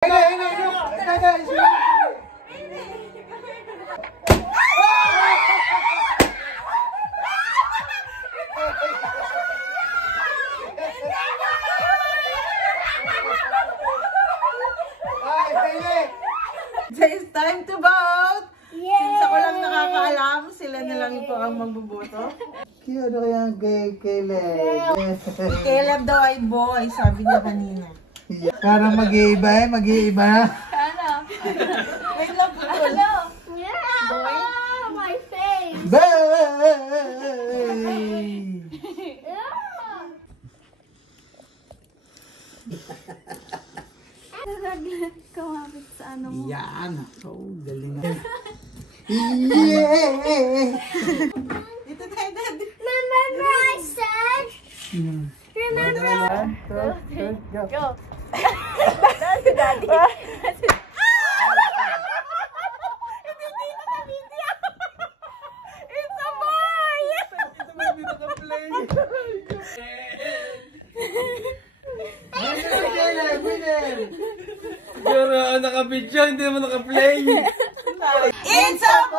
So it's time to vote! Since ako lang nakakaalam, sila na lang ito ang magbuboto. Ano kaya ang Caleb? Caleb daw ay boy, sabi niya kanina. Parang mag-iiba eh, mag-iiba. Ano? Wait lang po. Ano? Yeah! My face! Bay! Kumapit sa ano mo. Yan! Oh, galing na. Yeah! Ito tayo, Daddy. Remember I said? Remember I Go. Daddy, Daddy. It's a boy! Ito may pinaka-play. Pero naka-video, hindi mo naka-play. It's a